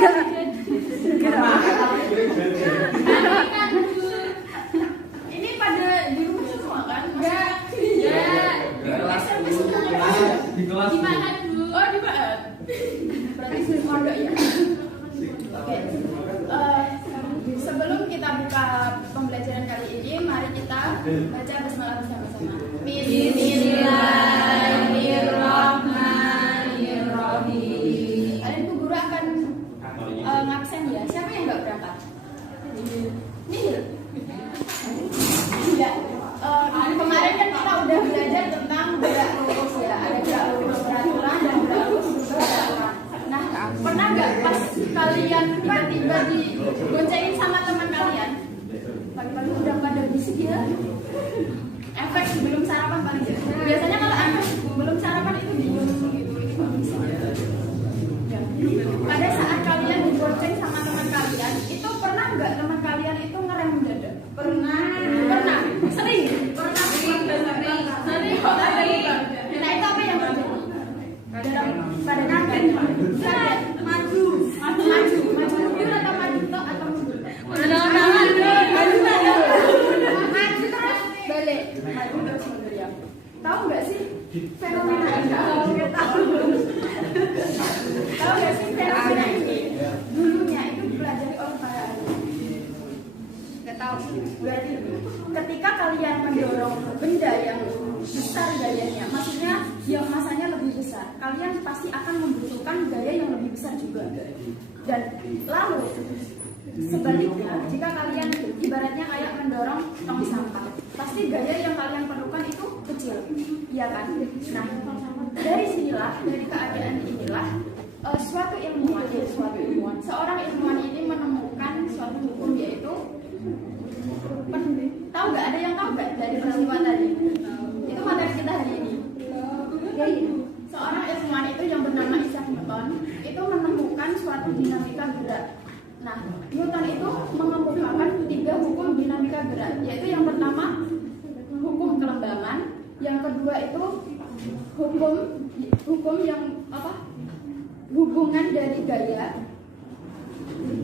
Ini pada di rumah semua kan? Enggak. Di kelas. Di mana dulu? Oh, di mana? Berarti sering pondok ya. Oke. Sebelum kita buka pembelajaran kali ini, mari kita baca basmalah bersama-sama. Bismillahirrahmanirrahim. Kalian Bu Guru akan ngabsen ya. Siapa yang nggak berangkat? Nihil. Ya. Kemarin kan kita udah belajar tentang gerak lurus ya. Ada gerak lurus peraturan dan gerak lurus peraturan. Nah, pernah nggak pas kalian tiba-tiba digoncengin sama teman kalian? Pagi-pagi udah pada bisik ya. Efek sebelum sarapan paling ya. Biasanya kalau anak belum sarapan itu bingung gitu, ini kok bisik ya. Pada saat kalian digonceng sama teman kalian, itu pernah nggak teman kalian itu ngerem mendadak? Pernah. Sering. Sering. Kok ada juga? Nah itu apa yang terjadi? Pada kaget. Maju mundur atau maju tok atau mundur? Maju terus balik. Maju terus mundur ya. Tahu nggak sih fenomena ini? Tahu nggak sih fenomena ini? Dulunya itu dipelajari oleh para ahli. Nggak tahu. Berarti ketika kalian mendorong benda yang besar gayanya, maksudnya yang masanya lebih besar, kalian pasti akan membutuhkan gaya yang lebih besar juga. Dan lalu sebaliknya, jika kalian ibaratnya kayak mendorong tong sampah, pasti gaya yang kalian perlukan itu kecil, iya kan? Nah, dari sinilah, dari keadaan inilah seorang ilmuwan ini menemukan suatu hukum, yaitu tahu nggak, ada yang tahu nggak dari peristiwa tadi? Itu materi kita hari ini. Seorang ilmuwan itu yang bernama Isaac Newton itu menemukan suatu dinamika gerak. Nah, Newton itu mengemukakan 3 hukum dinamika gerak, yaitu yang pertama hukum kelembaman, yang kedua itu hukum yang apa? Hubungan dari gaya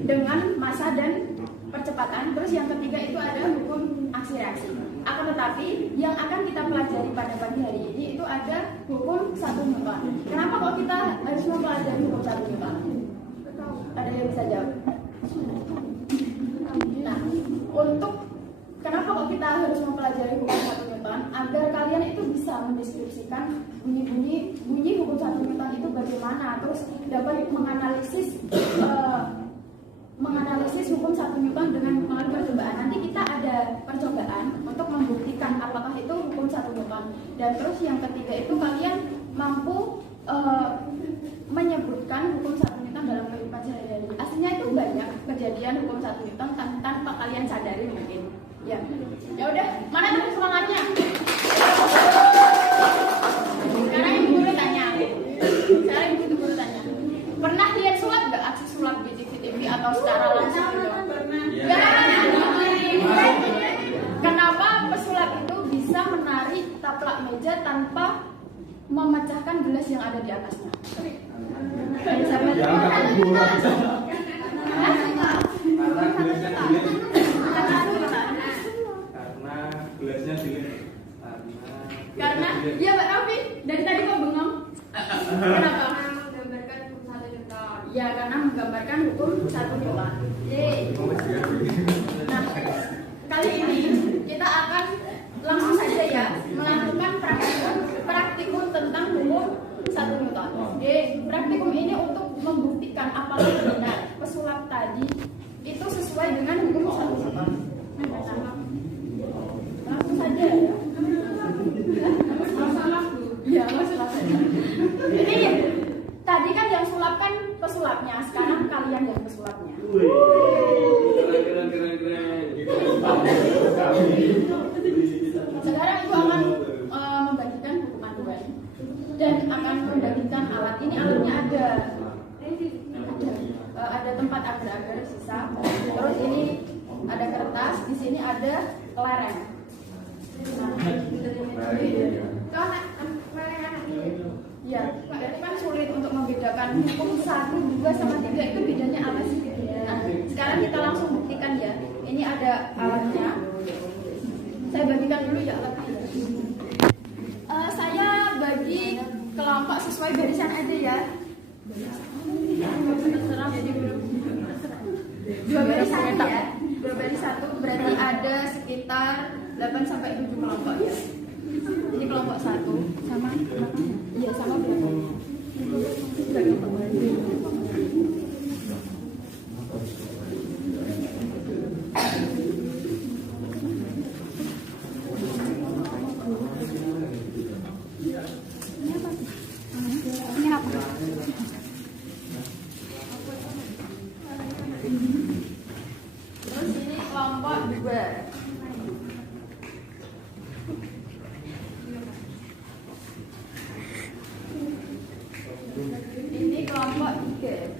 dengan massa dan percepatan. Terus yang ketiga itu ada hukum aksi reaksi. Akan tetapi yang akan kita pelajari pada pagi hari ini itu ada hukum 1 Newton. Kenapa kok kita harus mempelajari hukum 1 Newton? Ada yang bisa jawab? Nah, untuk kenapa kok kita harus mempelajari hukum 1 Newton? Agar kalian itu bisa mendeskripsikan bunyi hukum 1 Newton itu bagaimana, terus dapat menganalisis hukum 1 Newton dengan melalui percobaan. Nanti kita ada percobaan untuk membuktikan apakah itu hukum 1 Newton. Dan terus yang ketiga itu kalian mampu menyebutkan hukum 1 Newton dalam kehidupan sehari-hari. Aslinya itu banyak kejadian hukum 1 Newton tanpa kalian sadari mungkin. Ya. Ya udah, mana tuh semangatnya? Sekarang Ibu Guru tanya. Pernah lihat sulap nggak, aksi sulap di TV atau secara langsung gitu? Ya. Kenapa pesulap itu bisa menarik taplak meja tanpa memecahkan gelas yang ada di atasnya? Karena ya Mbak Rafi, dari tadi kok bengong? Kenapa? Menggambarkan hukum 1 Newton. Ya, karena menggambarkan hukum 1 Newton. Nah, kali ini kita akan langsung saja ya melakukan praktikum tentang hukum 1 Newton. Praktikum ini untuk membuktikan apakah benar pesulap tadi itu sesuai dengan hukum 1 Newton. Langsung saja ya. Ya, masalah saja. Ini tadi kan yang sulap kan pesulapnya, sekarang kalian yang pesulapnya. Sekarang Ibu akan membagikan buku panduan dan akan membagikan alat. Ini alatnya ada tempat agar-agar sisa. Terus ini ada kertas, di sini ada kelereng. Ya, jadi kan sulit untuk membedakan hukum 1, 2 sama 3 itu bedanya apa? alatnya. Saya bagikan dulu ya alatnya. Saya bagi kelompok sesuai barisan aja ya. Dua baris satu ya. Dua baris satu berarti ada sekitar 8 sampai 7 kelompok ya. Ini kelompok 1 sama belakangnya. Iya, sama belakangnya. Terus ini kelompok 2. Ini kelompok 3.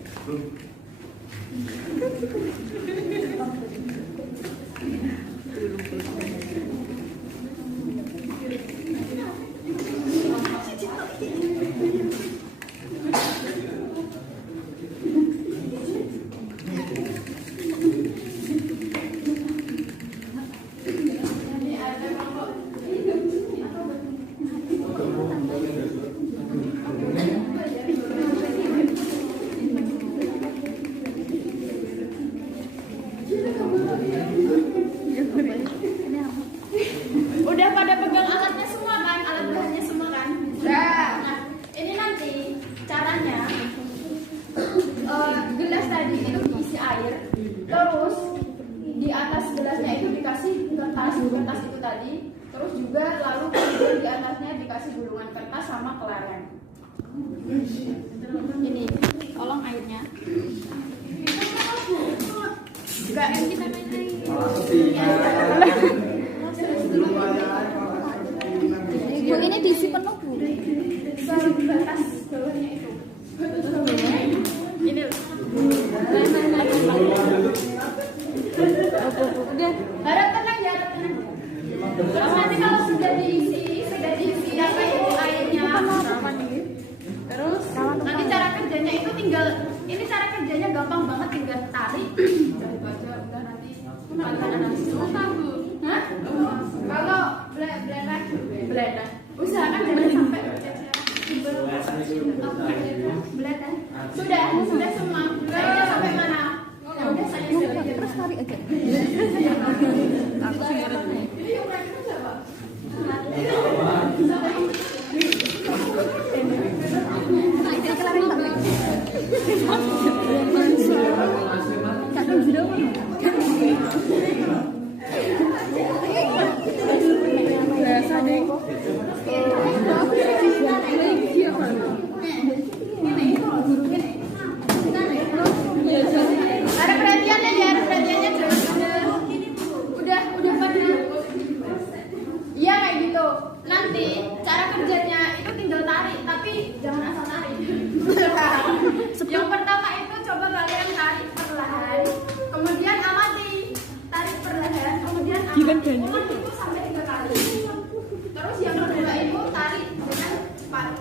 Udah pada pegang alatnya semua kan, alat bahannya semua kan? Nah, ini nanti caranya gelas tadi itu diisi air, terus di atas gelasnya itu dikasih kertas itu tadi, terus juga lalu kemudian di atasnya dikasih gulungan kertas sama kelereng. Ini, tolong airnya. Enggak, kita main air. Bu, ini diisi penuh, Bu. Batas bawahnya itu. Ini. Udah. Harap tenang ya, harap tenang. Terus nanti kalau sudah diisi apa itu airnya. Terus nanti cara kerjanya itu tinggal, ini cara kerjanya gampang banget, tinggal tarik. Dari baca udah nanti analisis apa, Bu? Hah? Kalau blend, usahakan jangan sampai sudah semua. Airnya sampai mana? Ya udah saya Terus tarik aja. Aku sendiri. Ini yang berarti siapa? Ada perhatiannya ya, ada perhatiannya udah pada. Iya kayak gitu. Nanti cara kerjanya itu tinggal tarik, tapi jangan asal tarik. Yang pertama itu coba kalian tarik perlahan, kemudian amati, tarik perlahan, kemudian amati. Ulang itu sampai 3 kali. Terus yang kedua itu tarik dengan cepat,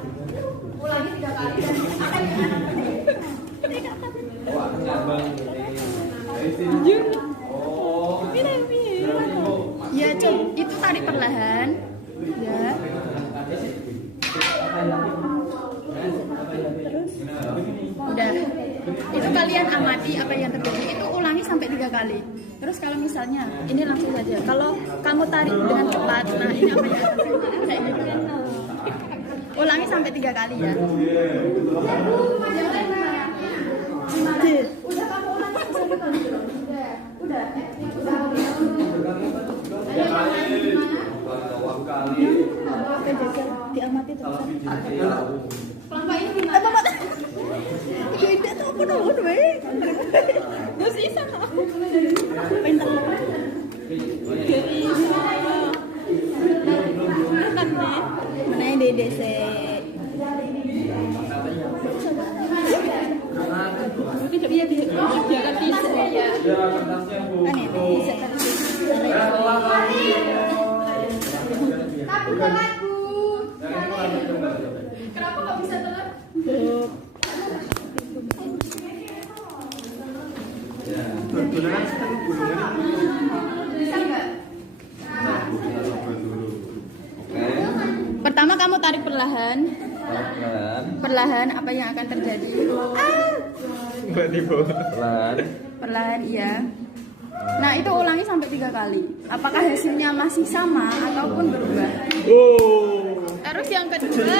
ulangi 3 kali dan akan dengan ya coba itu tarik perlahan ya. Terus udah itu kalian amati apa yang terjadi, itu ulangi sampai 3 kali. Terus kalau misalnya ini langsung saja, kalau kamu tarik dengan cepat, nah ini apa yang akan terjadi kayak gitu. Ulangi sampai 3 kali ya. Udah kamu ulangi sampai 3 kali. Udah. Diamati terus. Kelompok ini gimana? Beda tuh aku dong, weh. Terus isa. Pintar. Mana yang dede se? Jangan tisu ya. Kan ini bisa. Tapi telat, Bu. Kenapa kok bisa telat? Bisa nggak? Oke. Pertama kamu tarik perlahan. Pelan. Perlahan apa yang akan terjadi? Pelan. Perlahan iya. Nah itu ulangi sampai 3 kali. Apakah hasilnya masih sama ataupun berubah? Oh. Terus yang kedua,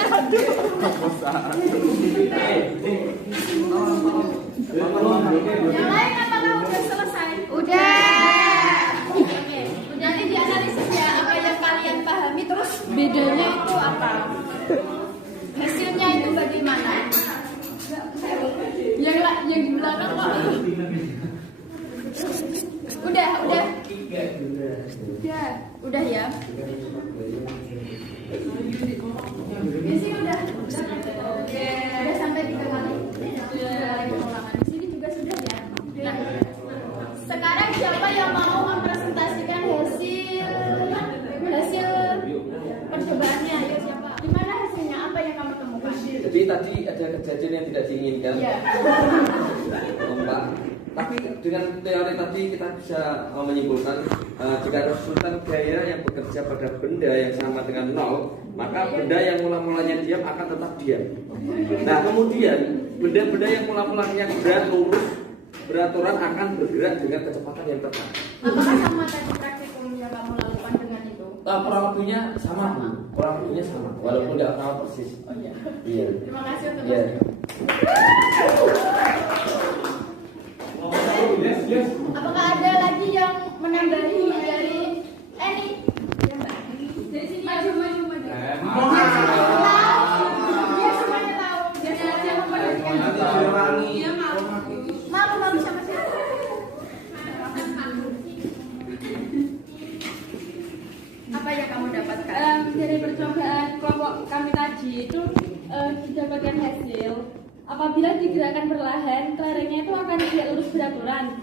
Yang lain apakah udah selesai? udah. Oke. Nanti dianalisis ya apa yang kalian pahami terus bedanya itu apa? Hasilnya itu bagaimana? Yang di belakang kok? Udah ya. Di sini udah sampai 3 kali. Di sini juga sudah ya. Nah, sekarang siapa yang mau mempresentasikan hasil percobaannya? Ayo siapa? Gimana hasilnya? Apa yang kamu temukan? Jadi tadi ada kejadian yang tidak diinginkan. Iya. Lomba. Tapi dengan teori tadi kita bisa menyimpulkan jika resultan gaya yang bekerja pada benda yang sama dengan 0, maka benda yang mula-mulanya diam akan tetap diam. Nah kemudian benda-benda yang mula-mulanya gerak lurus beraturan akan bergerak dengan kecepatan yang tetap. Apakah sama tadi praktikum yang kamu lakukan dengan itu? Kurang lebihnya sama, Bu. Kurang lebihnya sama, walaupun tidak sama persis. Oh iya. Iya. Terima kasih untuk Iya. Apakah ada lagi yang menambahi dari Eni? Dari sini maju. Dia semuanya tahu. Jadi nanti yang memperhatikan. Iya malu sama siapa? Apa yang kamu dapatkan? Dari percobaan kelompok kami tadi itu didapatkan hasil apabila digerakkan perlahan, kelerengnya itu akan tidak lurus beraturan.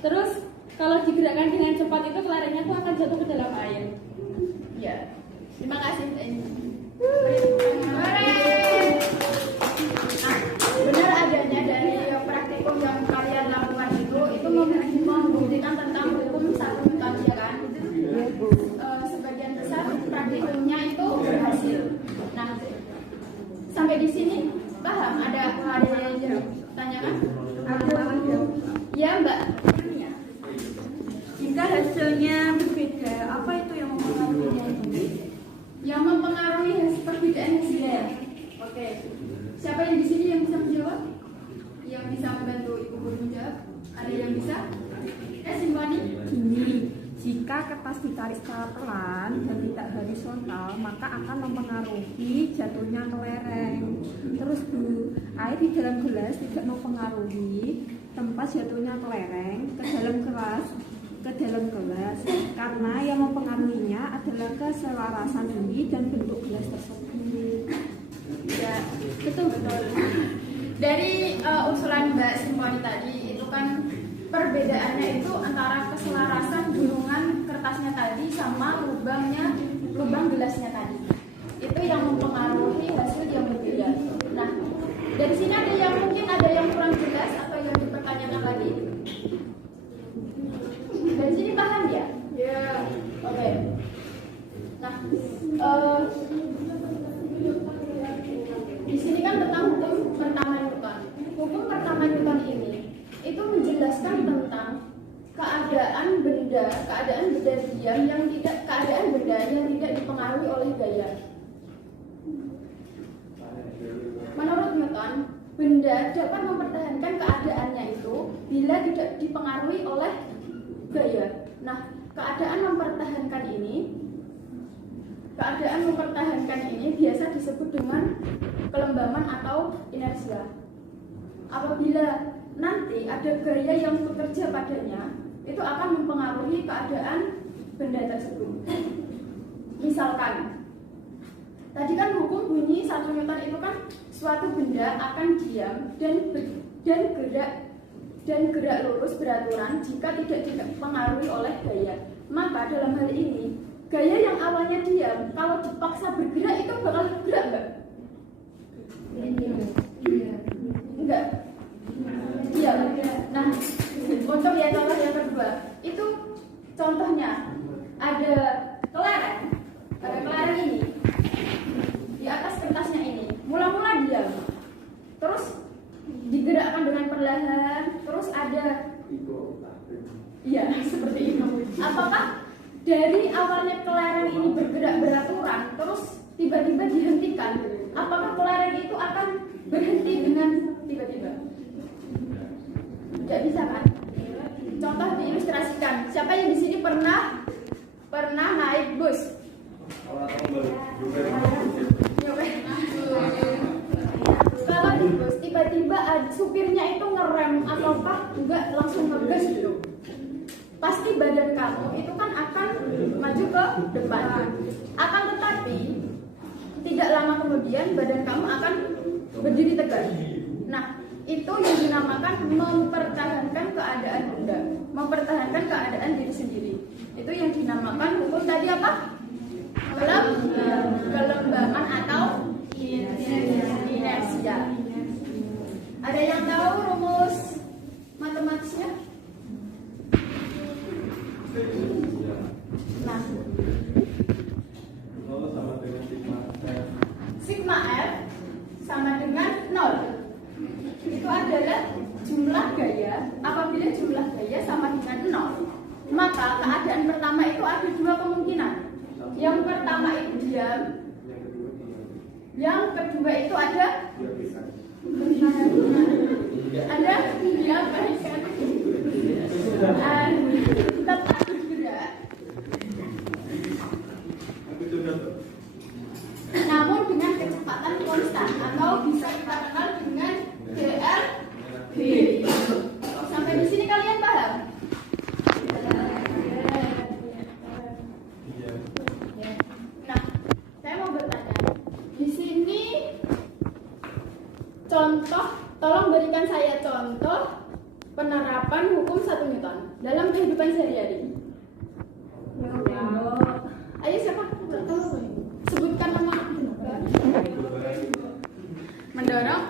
Terus kalau digerakkan dengan cepat itu kelerengnya itu akan jatuh ke dalam air. Ya. Terima kasih Eni. Benar adanya dari praktikum yang kalian lakukan itu membuktikan tentang hukum satu Newton ya kan? Sebagian besar praktikumnya itu berhasil. Nah, sampai di sini paham? Ada yang ditanyakan? Ya Mbak. Jika hasilnya berbeda, apa itu yang mempengaruhinya? Yang mempengaruhi perbedaan hasilnya. Oke. Siapa yang di sini yang bisa menjawab? Yang bisa membantu Ibu Guru menjawab? Ada yang bisa? Simponi. Gini, jika kertas ditarik secara pelan dan tidak horizontal, maka akan mempengaruhi jatuhnya kelereng. Terus Bu, air di dalam gelas tidak mempengaruhi tempat jatuhnya kelereng ke dalam gelas, karena yang mempengaruhinya adalah keselarasan tinggi dan bentuk gelas tersebut. Ya, betul. Dari usulan Mbak Simponi tadi itu kan perbedaannya itu antara keselarasan gulungan kertasnya tadi sama lubang gelasnya tadi. Itu yang mempengaruhi hasil yang berbeda. Nah, dari sini ada yang kurang jelas atau yang dipertanyakan lagi? Dari sini paham ya? Ya. Oke. Nah, di sini kan tentang hukum pertama Newton. Hukum pertama Newton ini itu menjelaskan tentang keadaan benda diam yang tidak dipengaruhi oleh gaya. Menurut Newton, benda dapat mempertahankan keadaannya itu bila tidak dipengaruhi oleh gaya. Nah, keadaan mempertahankan ini biasa disebut dengan kelembaman atau inersia. Apabila nanti ada gaya yang bekerja padanya, itu akan mempengaruhi keadaan benda tersebut. Misalkan, tadi kan hukum bunyi 1 Newton itu kan suatu benda akan diam dan gerak lurus beraturan jika tidak dipengaruhi oleh gaya. Maka dalam hal ini, gaya yang awalnya diam, kalau dipaksa bergerak itu bakal bergerak enggak? Enggak. Iya. Nah, untuk ya contoh yang kedua, itu contohnya ada kelereng ini di atas kertasnya ini, mula-mula diam, terus digerakkan dengan perlahan, terus ada, iya seperti itu. Apakah dari awalnya kelereng ini bergerak beraturan, terus tiba-tiba dihentikan, apakah kelereng itu akan berhenti dengan tiba-tiba? Tidak bisa kan? Contoh diilustrasikan. Siapa yang di sini pernah naik bus? Kalau di bus tiba-tiba supirnya itu ngerem ataukah enggak langsung ngegas gitu, pasti badan kamu itu kan akan maju ke depan. Akan tetapi tidak lama kemudian badan kamu akan berdiri tegak. Nah, itu yang dinamakan mempertahankan keadaan benda, mempertahankan keadaan diri sendiri. Itu yang dinamakan hukum tadi apa? Kelembaman atau inersia. Ada yang tahu rumus matematisnya? Nah, sigma F sama dengan 0. Itu adalah jumlah gaya. Apabila jumlah gaya sama dengan 0, maka keadaan pertama itu ada dua kemungkinan. Yang pertama itu diam, yang kedua itu ada diam balikan, tetap bergerak, namun dengan kecepatan konstan atau bisa kita kenal dengan GLB. Sampai di sini kalian paham? Nah, saya mau bertanya. Di sini contoh, tolong berikan saya contoh penerapan hukum 1 Newton dalam kehidupan sehari-hari. Ayo siapa? Sebutkan nama. Mendorong.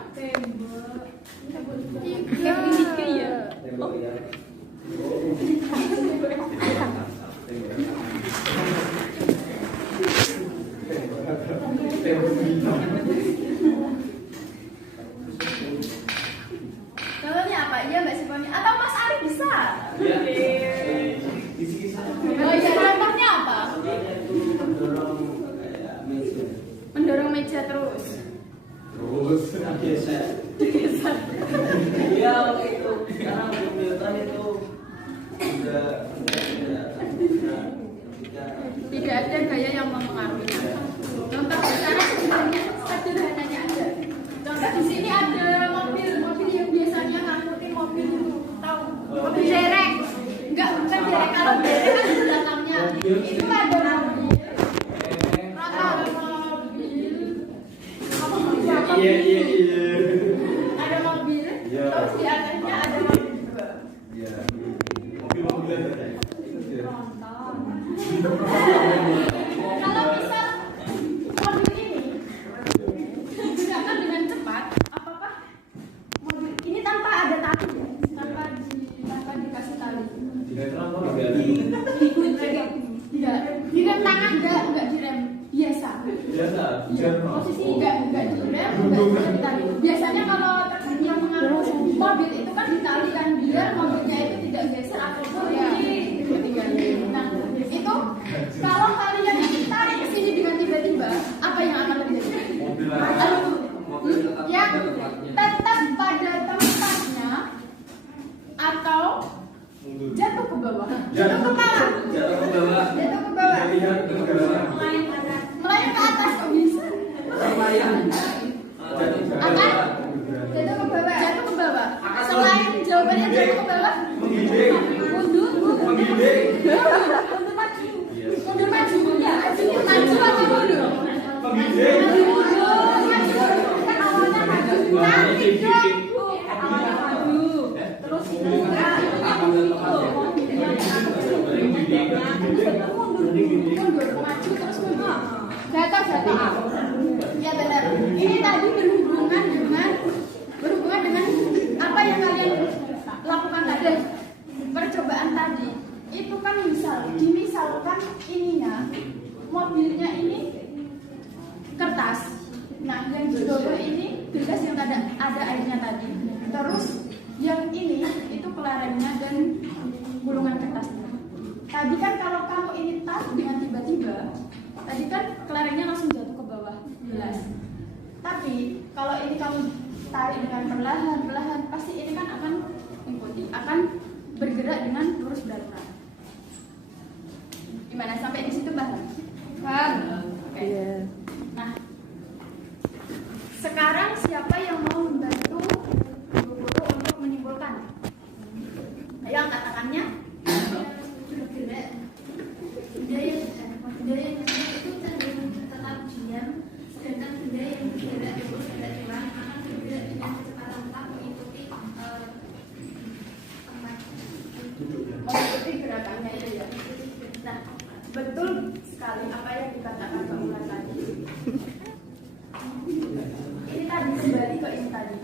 Contohnya apa? Iya Mbak Sifoni? Atau Mas Ari bisa? Oh iya, contohnya apa? Mendorong meja terus. Ya itu sekarang Newton itu tidak ada gaya yang mempengaruhinya. Contoh secara sederhananya aja. Contoh di sini ada mobil yang biasanya ngangkutin mobil itu, tahu? Mobil derek. Enggak, bukan derek. Kalau derek kan di belakangnya. Itu ada mobil. Iya. Ada mobil. Terus di atasnya ada mobil juga. Kalau misal mobil ini digerakkan dengan cepat, apakah mobil ini tanpa ada tali ya? Tanpa dikasih tali. Direm tangan enggak direm biasa. Posisi enggak direm, enggak ditali. Biasanya kalau yang mengangkut mobil itu kan ditali kan biar mobilnya itu tidak geser ataupun nah itu kalau kalian ditarik ke sini dengan tiba-tiba, apa yang akan terjadi? Yang tetap pada tempatnya atau jatuh ke bawah? Jatuh ke bawah. Melayang ke atas kok bisa? Akan jatuh ke bawah. Selain jawabannya jatuh ke bawah, mundur maju. Ya, maju atau mundur? Kan awalnya maju. Awalnya maju. Terus mundur maju terus mundur. Jatuh. Ya benar. Ini tadi berhubungan dengan apa yang kalian lakukan tadi, percobaan tadi. itu kan dimisalkan ininya mobilnya ini kertas. Nah, yang di bawah ini gelas yang ada airnya tadi. Terus yang ini itu kelerengnya dan gulungan kertasnya. Tadi kan kalau kamu ini tarik dengan tiba-tiba, tadi kan kelerengnya langsung jatuh ke bawah gelas. Tapi kalau ini kamu tarik dengan perlahan-perlahan, pasti ini kan akan mengikuti, akan bergerak dengan lurus belakang. Gimana sampai di situ paham? Paham? Oke. Nah, sekarang siapa yang mau membantu guru untuk menyimpulkan? Ayo angkat tangannya. Benda yang itu cenderung tetap diam, sedangkan benda yang bergerak lurus dan pelan akan bergerak dengan kecepatan tetap mengikuti tempat. Mengikuti gerakannya itu ya. Nah, betul sekali apa yang dikatakan Mbak Ulan tadi. Ini tadi kembali ke ini tadi.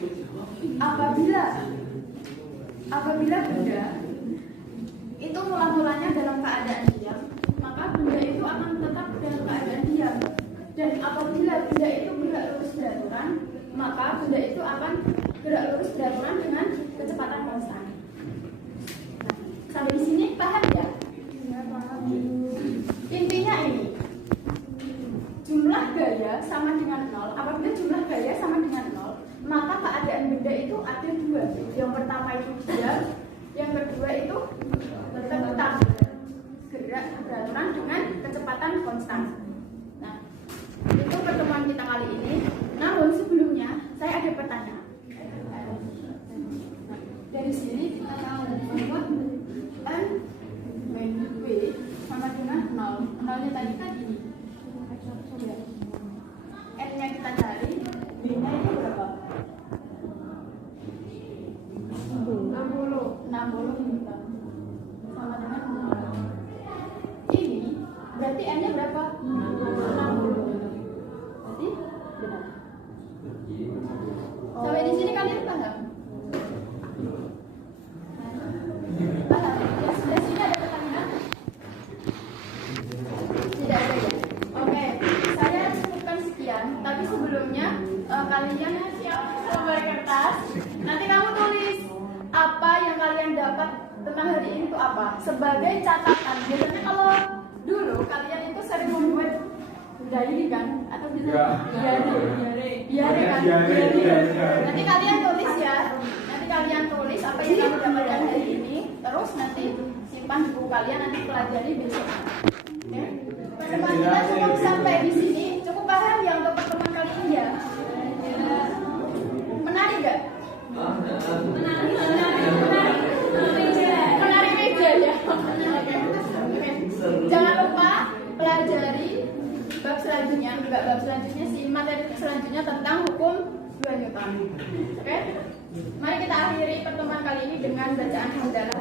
Apabila benda itu mula-mulanya dalam keadaan diam, maka benda itu akan tetap dalam keadaan diam. Dan apabila benda itu gerak lurus beraturan, maka benda itu akan gerak lurus beraturan dengan kecepatan konstan. Nah, sampai di sini paham ya? Intinya ini, jumlah gaya sama dengan 0. Apabila jumlah gaya sama dengan 0, maka keadaan benda itu ada dua. Yang pertama itu diam, yang kedua itu tetap gerak beraturan dengan kecepatan konstan. Nah, itu pertemuan kita kali ini. Namun sebelumnya saya ada pertanyaan. Dari sini kita tahu bahwa n B sama dengan 0. 0-nya tadi kan ini. N-nya kita cari, B-nya itu berapa? 60 Newton sama dengan 0. Ini berarti N-nya berapa? 60. Berarti benar. Sampai di sini kalian paham? Paham? Yang sebelah sini ada pertanyaan? Tidak ada ya? Oke, saya cukupkan sekian. Tapi sebelumnya kalian siap lembar kertas. Nanti kamu tulis apa yang kalian dapat tentang hari ini itu apa sebagai catatan. Biasanya kalau dulu kalian itu sering membuat diary kan atau bisa diary kan. Nanti kalian tulis ya. Nanti kalian tulis apa yang kamu dapatkan hari ini. Terus nanti simpan di buku kalian, nanti pelajari besok. Oke? Pertemuan kita cukup sampai di sini. Cukup paham ya untuk pertemuan kali ini ya? Menarik gak? Menarik meja ya. Oke. Jangan lupa pelajari bab selanjutnya, juga bab selanjutnya si materi selanjutnya tentang hukum 2 Newton. Oke? Mari kita akhiri pertemuan kali ini dengan bacaan hamdalah.